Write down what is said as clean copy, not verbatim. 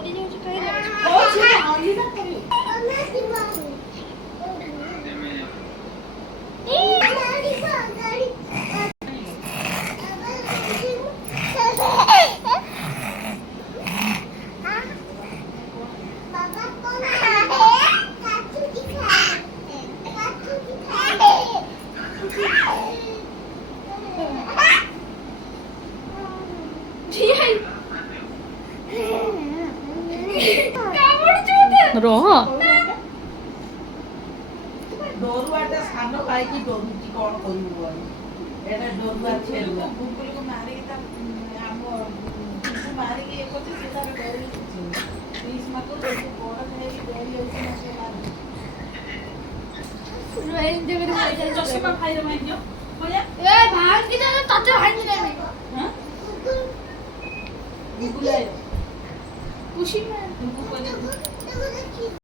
ପଡି ଯାଉଛି କାହିଁକି ରହ ଡରୁଆଟା ସାନ ପାଇକି ଡରୁଛି କଣ କରିବୁ ଏଟା ଡରୁଆ ଛେରୁଆ ଗୁଗୁଲକୁ ମାରିକି ତା ଆମ ମାରିକି ଇଏ କରୁଛି ସେ ତାର ଡରି କିଛି ମାକୁ ବଡ଼ ହେଇକି ଡରି ଯାଉଛି ନା ସେ ଚଷମା ଖାଇଲେ ମାଇଁଦିଅ ଭାଙ୍ଗି ଦେଲେ ତତେ ଭାଙ୍ଗି ଦେବି ଗୁଗୁଲ ଖୁସି ଗୁଗୁ